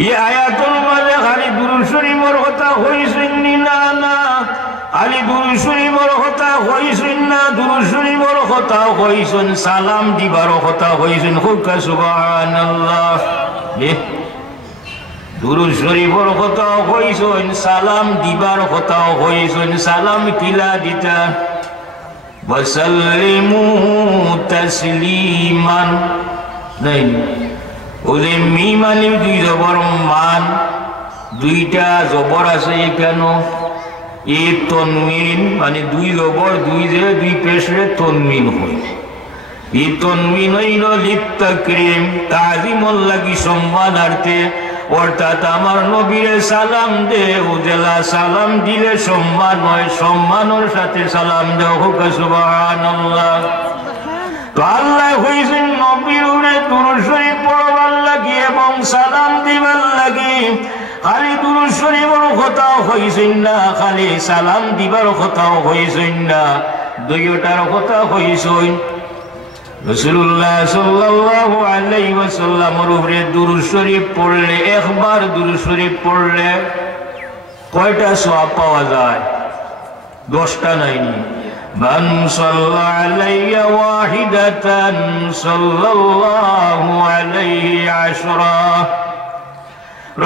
এই আয়াতুল মাঝে খালি দুরূদ শরীফের কথা হইছেন না না, খালি দুরূদ শরীফের কথা হইছেন না, দুরূদ শরীফের কথা হইছেন, সালাম দিবার কথা হইছেন। হুকা সুবহানাল্লাহ। দুরূদ শরীফের কথা হইছেন, সালাম দিবার কথা হইছেন। সালাম কিলা দিতা? ওয়াসাল্লিমু তাসলিমান। নাই ওলে মিম আলিফ দুই জবর মান, দুইটা জবর আছে কেন? এ তনমিন মানে দুই জবর দুই যে দুই পেশরে তনমিন হয়। এই তনমিন হইল লিত্তাকরিম, তাজিমর লাগি সম্মানার্থে। অর্থাৎ আমার নবীরে সালাম দে, উজলা সালাম দিলে সম্মান হয়, সম্মানের সাথে সালাম দেও। হুকা সুবহানাল্লাহ। তো আল্লাহ হইছেন নবীর উপরে দুরূদ শরীফ পড়বার লাগি এবং সালাম দিবার লাগি। খালি দুরূদ শরীফের কথাও হইছেন না, খালি সালাম দিবার কথাও হইছেন না, দুইটার কথা হইছেন। রাসূলুল্লাহ সাল্লাল্লাহু আলাইহি ওয়াসাল্লামের উপরে দুরূদ শরীফ পড়লে, একবার দুরূদ শরীফ পড়লে কয়টা সওয়াব পাওয়া যায়? 10টা নাইনি। মান সাল্লা আলাইয়া ওয়াহিদাতান সাল্লাল্লাহু আলাইহি আশরা।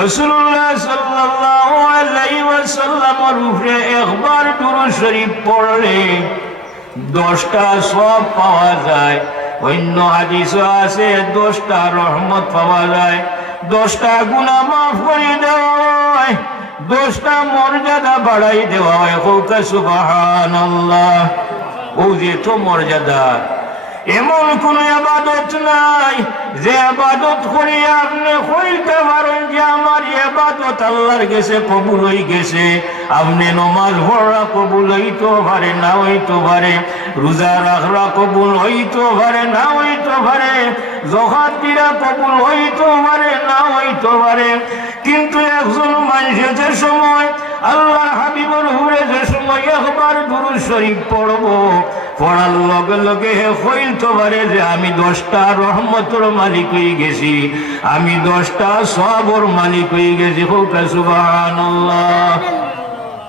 রাসূলুল্লাহ সাল্লাল্লাহু আলাইহি ওয়াসাল্লামের উপরে একবার দুরূদ শরীফ পড়লে 10টা সওয়াব পাওয়া যায়। অন্য হাদিসে আছে 10টা রহমত পাওয়া যায়, 10টা গুনাহ মাফ করে দেওয়া হয়, 10টা মর্যাদা বাড়াই দেওয়া হয়। হুকা সুবহানাল্লাহ। ও যে তো মর্যাদা, এমন কোন ইবাদত নাই যে ইবাদত করে আপনি কইতে পারেন যে আমার ইবাদত আল্লাহর কাছে কবুল হয়ে গেছে। আপনি নামাজ পড়া কবুল হইতো পারে, না হইতো পারে, রোজা রাখা কবুল হইতো পারে, না হইতো পারে, যাকাত দিরা কবুল হইতো পারে, না হইতো পারে। কিন্তু একজন মানুষ যে সময় আল্লাহ হাবিবর হুরে যে সময় একবার দুরূদ শরীফ পড়বো, পড়ার লগে লগে হইতে পারে যে আমি 10টা রহমতের মালিক হয়ে গেছি, আমি 10টা সওয়াবের মালিক হয়ে গেছি। হুকা সুবহানাল্লাহ।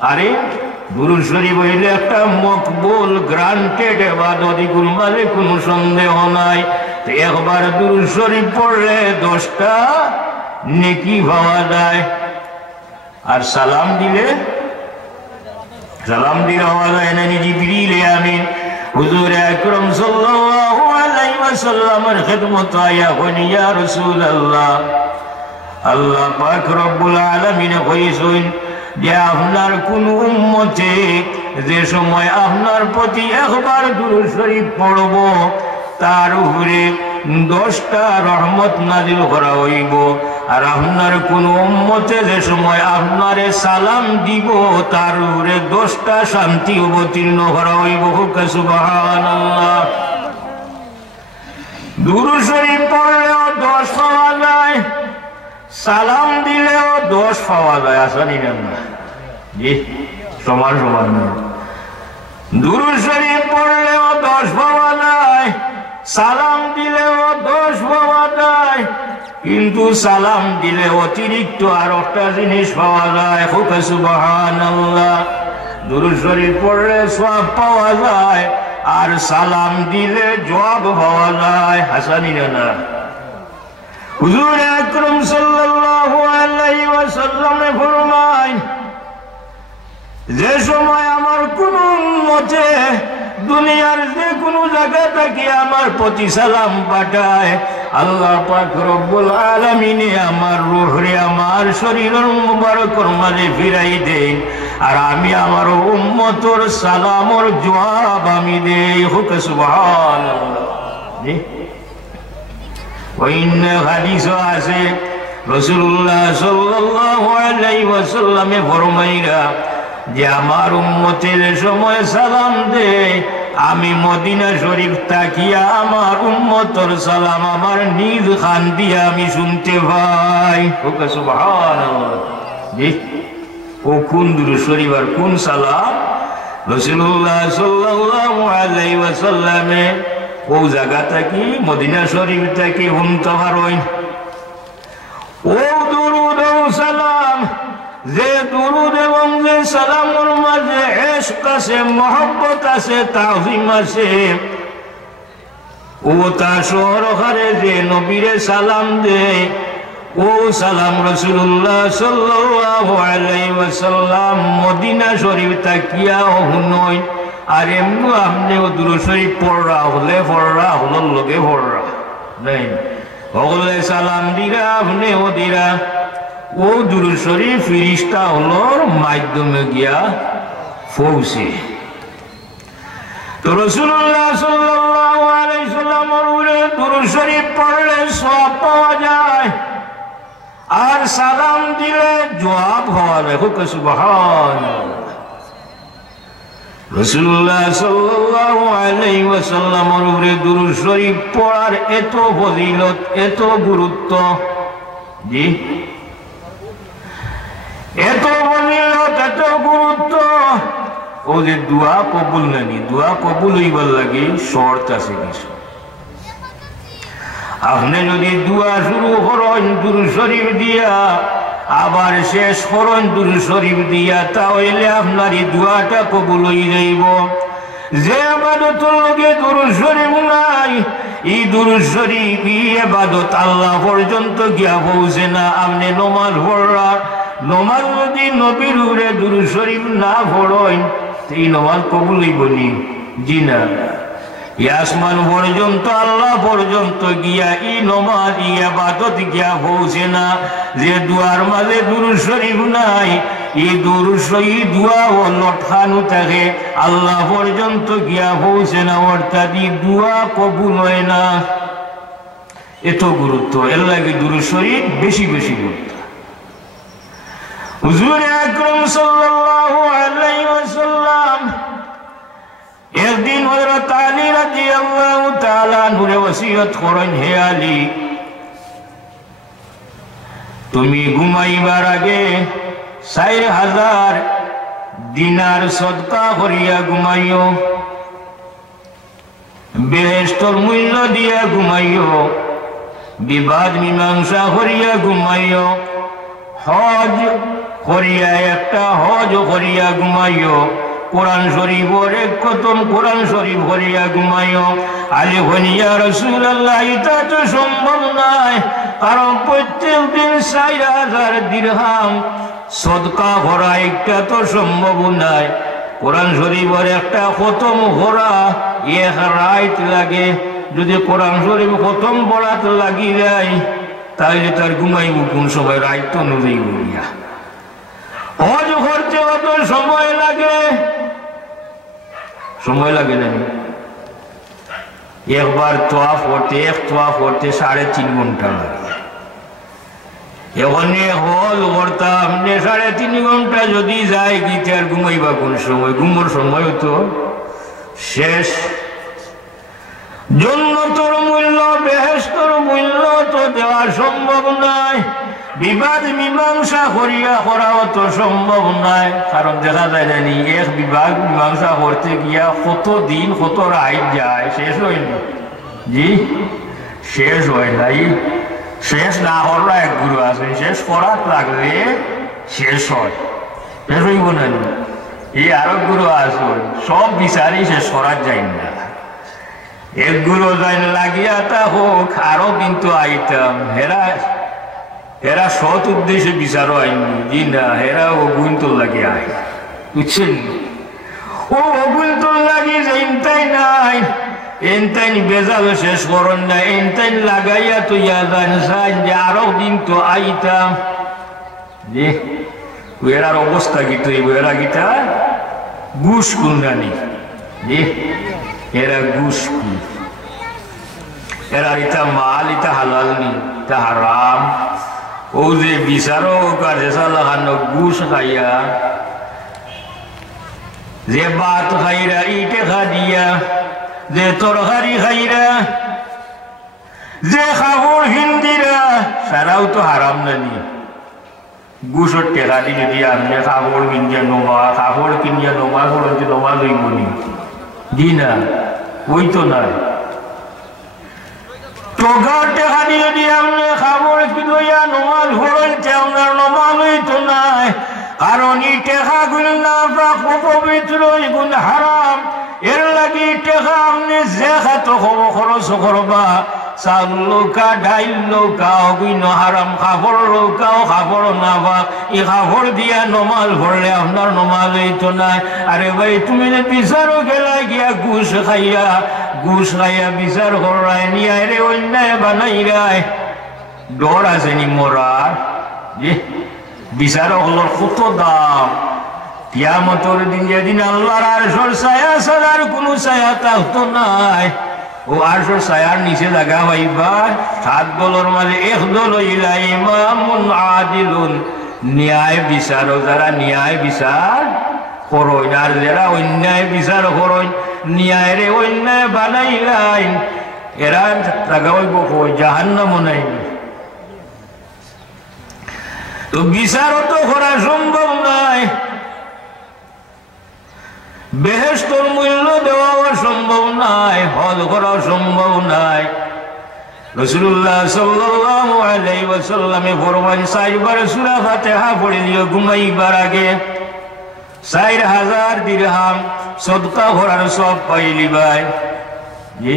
আরে দুরূদ শরীফ হইলে একটা মকবুল গ্রান্টেড ইবাদত, এগুলোর মাঝে কোনো সন্দেহ নাই। তো একবার দুরূদ শরীফ পড়লে 10টা নেকি পাওয়া যায়। আর সালাম দিলে, সালাম দিলে পাওয়া যায় না জিবরিল আমিন হুজুর আকরাম সাল্লাল্লাহু আলাইহি ওয়াসাল্লামের খিদমত আয়া কইনি, ইয়া রাসূলুল্লাহ, আল্লাহ পাক রব্বুল আলামিন কইছেন যে আপনার কোন উম্মতে যে সময় আপনার প্রতি একবার দুরূদ শরীফ পড়ব, তার উপরে 10টা রহমত নাজিল করা হইব। আর আপনার কোন উম্মতে যে সময় আপনারে সালাম দিব, তার উপরে 10টা শান্তি অবতীর্ণ করা হইব। হুকা সুবহানাল্লাহ। দুরূদ শরীফ পড়লেও 10 পাওয়া যায়, সালাম দিলেও 10 পাওয়া যায়। আসানি না জি, সমান সমান না। দুরূদ শরীফ পড়লেও 10 পাওয়া যায়, সালাম দিলেও 10 পাওয়া যায়। কিন্তু সালাম দিলে অতিরিক্ত আর একটা জিনিস পাওয়া যায়। হুকা সুবহানাল্লাহ। দুরূদ শরীফ পড়লে সওয়াব পাওয়া যায়, আর সালাম দিলে জবাব পাওয়া যায়। হাসানি না? হুজুর আকরাম সাল্লাল্লাহু আলাইহি ওয়াসাল্লাম ফরমায়, যে সময় আমার কোন উম্মতে দুনিয়ার যে কোনো জায়গা থেকে আমার প্রতি সালাম পাঠায়, আল্লাহ পাক রব্বুল আলামিন আমার রূহরে, আমার শরীরের মুবারকের মাঝে ফিরাই দেন, আর আমি আমার উম্মতের সালামের জবাব আমি দেই। হুকা সুবহানাল্লাহ। অন্য হাদিসে আছে রাসূলুল্লাহ সাল্লাল্লাহু আলাইহি ওয়াসাল্লামে ফরমাইরা যে আমার উম্মতের সময় সালাম দে, আমি মদিনা শরীফ তাকিয়া আমার উম্মতের সালাম আমার নিজ খান দিয়া আমি শুনতে পাই। ওকে সুবহানাল্লাহ। জি, ও কোন দুরূদ শরীফ আর কোন সালাম? রাসূলুল্লাহ সাল্লাল্লাহু আলাইহি ওয়াসাল্লামে ও জায়গা থাকি মদিনা শরীফ থেকে শুনতে পারই। ও দুরূদ সালামর মাঝে ইশক আছে, মহব্বত আছে, তাজিম আছে। ও তা শহর হারে যে নবীরে সালাম দেয়, ও সালাম রাসূলুল্লাহ সাল্লাল্লাহু আলাইহি ওয়াসাল্লাম মদিনা শরীফ তাকিয়া হুনই। আর এমনি আপনি ও দুরূদ শরীফ পড়রা হলে পড়রা হলো লগে পড়রা নাই, ওগুলো সালাম দিরা আপনি ও দিরা। ও দুরূদ শরীফ ফেরেশতা হলোর মাধ্যমে গিয়া পৌঁছে। তো রাসূলুল্লাহ সাল্লাল্লাহু আলাইহি ওয়াসাল্লামের উপরে দুরূদ শরীফ পড়লে সওয়াব পাওয়া যায়, আর সালাম দিলে জবাব হওয়া যায়। সুবহানাল্লাহ। রাসূলুল্লাহ সাল্লাল্লাহু আলাইহি ওয়াসাল্লামের উপরে দুরূদ শরীফ পড়ার এত ফজিলত, এত গুরুত্ব, জি এত ফজিলত, এত গুরুত্ব। ও যে দোয়া কবুল নানি, দোয়া কবুল হইবার লাগে শর্ত আছে কিছু। আপনি যদি দোয়া শুরু করেন দুরূদ শরীফ দিয়া, আবার শেষ করেন দুরূদ শরীফ দিয়া, তাহলে আপনার এই দোয়াটা কবুল হয়ে যাইব। যে ইবাদতের লগে দুরূদ শরীফ নাই, এই দুরূদ শরীফ ইবাদত আল্লাহ পর্যন্ত গিয়া পৌঁছে না। আপনি নমাজ পড়রা, নমাজ যদি নবীর উপরে দুরূদ শরীফ না পড়েন, এই নমাজ কবুল হইব নি? জি না। আসমান পর্যন্ত আল্লাহ পর্যন্ত গিয়া এই নমাজ ইবাদত গিয়া পৌঁছে না। যে দুয়ার মাঝে দুরূদ শরীফ নাই, এই দুরূদ শরীফ দুয়া ও লটকানো থাকে, আল্লাহ পর্যন্ত গিয়া পৌঁছে না, অর্থাৎ এই দুয়া কবুল হয় না। এত গুরুত্ব, এর লাগে দুরূদ শরীফ বেশি বেশি গুরুত্ব। হুজুর আকরাম সাল্লাল্লাহু আলাইহি ওয়াসাল্লাম একদিন হযরত আলী রাদিয়াল্লাহু তাআলা আনহুরে ওসিয়ত করেন, হে আলী, তুমি ঘুমাইবার আগে 4000 দিনার সদকা করিয়া ঘুমাইও, বেহেশতর মূল্য দিয়া ঘুমাইও, বিবাদ মীমাংসা করিয়া ঘুমাইও, হজ করিয়া একটা হজ করিয়া ঘুমাইও, কোরআন শরীফের এক খতম কোরআন শরীফ করিয়া ঘুমাইও। আলী ইয়া রাসূলুল্লাহ, এটা তো সম্ভব নয়, কারণ প্রত্যেক দিন 4000 দিরহাম সদকা করা একটা তো সম্ভব নয়। কোরআন শরীফের একটা খতম করা এক রাত লাগে, যদি কোরআন শরীফ খতম পড়াতে লাগি যায়, তাহলে তার ঘুমাইব কোন সময়? রাত তো নদী গিয়া। হজ করতে অত সময় লাগে, সময় লাগে না? একবার তোয়াফ করতে, এক তোয়াফ করতে 3.5 ঘন্টা লাগে। এখানে হজ করতাম 3.5 ঘন্টা যদি যায়, গীতে আর ঘুমাইবা কোন সময়? ঘুমোর সময় তো শেষ। জন্নতর মূল্য, বেহেশতর মূল্য তো দেওয়া সম্ভব নয়, বিবাদ মীমাংসা করিয়া করাও তো সম্ভব নয়। কারণ দেখা যায় জানি এক বিবাদ মীমাংসা করতে গিয়া কত দিন কত রাত যায়, শেষ হয় না। জি শেষ হয় নাই। শেষ না করা এক গুরু আছে, শেষ করার লাগলে শেষ হয়, শেষ হইব না। এই আরো গুরু আছে, সব বিচারি শেষ করার যায় না। এক গুরু যাই লাগিয়া তা হোক, আরো কিন্তু আইতাম, এরা সৎ উদ্দেশ্যে বিচারও আইনি। জি না, এরা অগুন্তর লাগে আয়, বুঝছেন? ও অগুন্তর লাগে যে ইনতাই নাই, এনতাই বেজাল শেষ করেন না, এনতাই লাগাইয়া তো যান যে আরো দিন তো আইতাম। যে এরার অবস্থা গীত, এরা গীতা ঘুষ কুন্ডানি, যে এরা ঘুষ কি, এরা ইটা মাল, ইটা হালাল নি, ইটা হারাম। ও যে বিচারো লাগানো ঘুষ খাইয়া, যে ভাত খাইরা ইটে খা দিয়া, যে তরকারি খাইরা, যে খাবর হিন্দিরা, সারাও তো হারাম নানি। ঘুষর টেকা দি যদি আপনি কাপড় কিনিয়া নোমা, কাপড় কিনিয়া নোমা করেন, যে নোমা লইব নি? জি না, ওই তো নাই। টগার টেকা দি যদি আপনি কাপড় কিনিয়া নোমাজ করেন, আপনার নোমা লই তো নাই। কারণ এই টেকা গুলো অপবিত্র এগুন হারাম এর লাগি টেকা আপনি যে খাত খরচ করবা চাউল লৌকা ডাইল লৌকা অগুইন হারাম কাপড় লৌকাও কাপড় নাবা এই কাপড় দিয়া নমাজ ভরলে আপনার নমাজ হইতো না আরে ভাই তুমি বিচারও গেলা গিয়া ঘুষ খাইয়া বিচার করায় নিয়ে রে অন্যায় বানাই রায় ডর আছে নি মরার যে বিচারক হলোর কত দাম কিয়ামতের দিন যেদিন আল্লাহর আরশের ছায়া ছাড়ার কোনো ছায়া থাকতো নাই ও আরশের ছায়ার নিচে লাগা হইবা 7 দলের মাঝে এক দল হইলা ইমামুন আদিলুন ন্যায় বিচারক যারা ন্যায় বিচার করইন আর যারা অন্যায় বিচার করইন ন্যায় রে অন্যায় বানাইলাইন এরা লাগা হইব জাহান্নাম নাই তো বিচারও তো করা সম্ভব নাই বেহেশতর মূল্য দেওয়াও সম্ভব নাই হজ করা সম্ভব নাই রাসূলুল্লাহ সাল্লাল্লাহু আলাইহি ওয়াসাল্লামে ফরমান 4 বার সূরা ফাতিহা পড়ে দিও ঘুমাইবার আগে 4000 দিরহাম সদকা করার সব পাইলি ভাই জি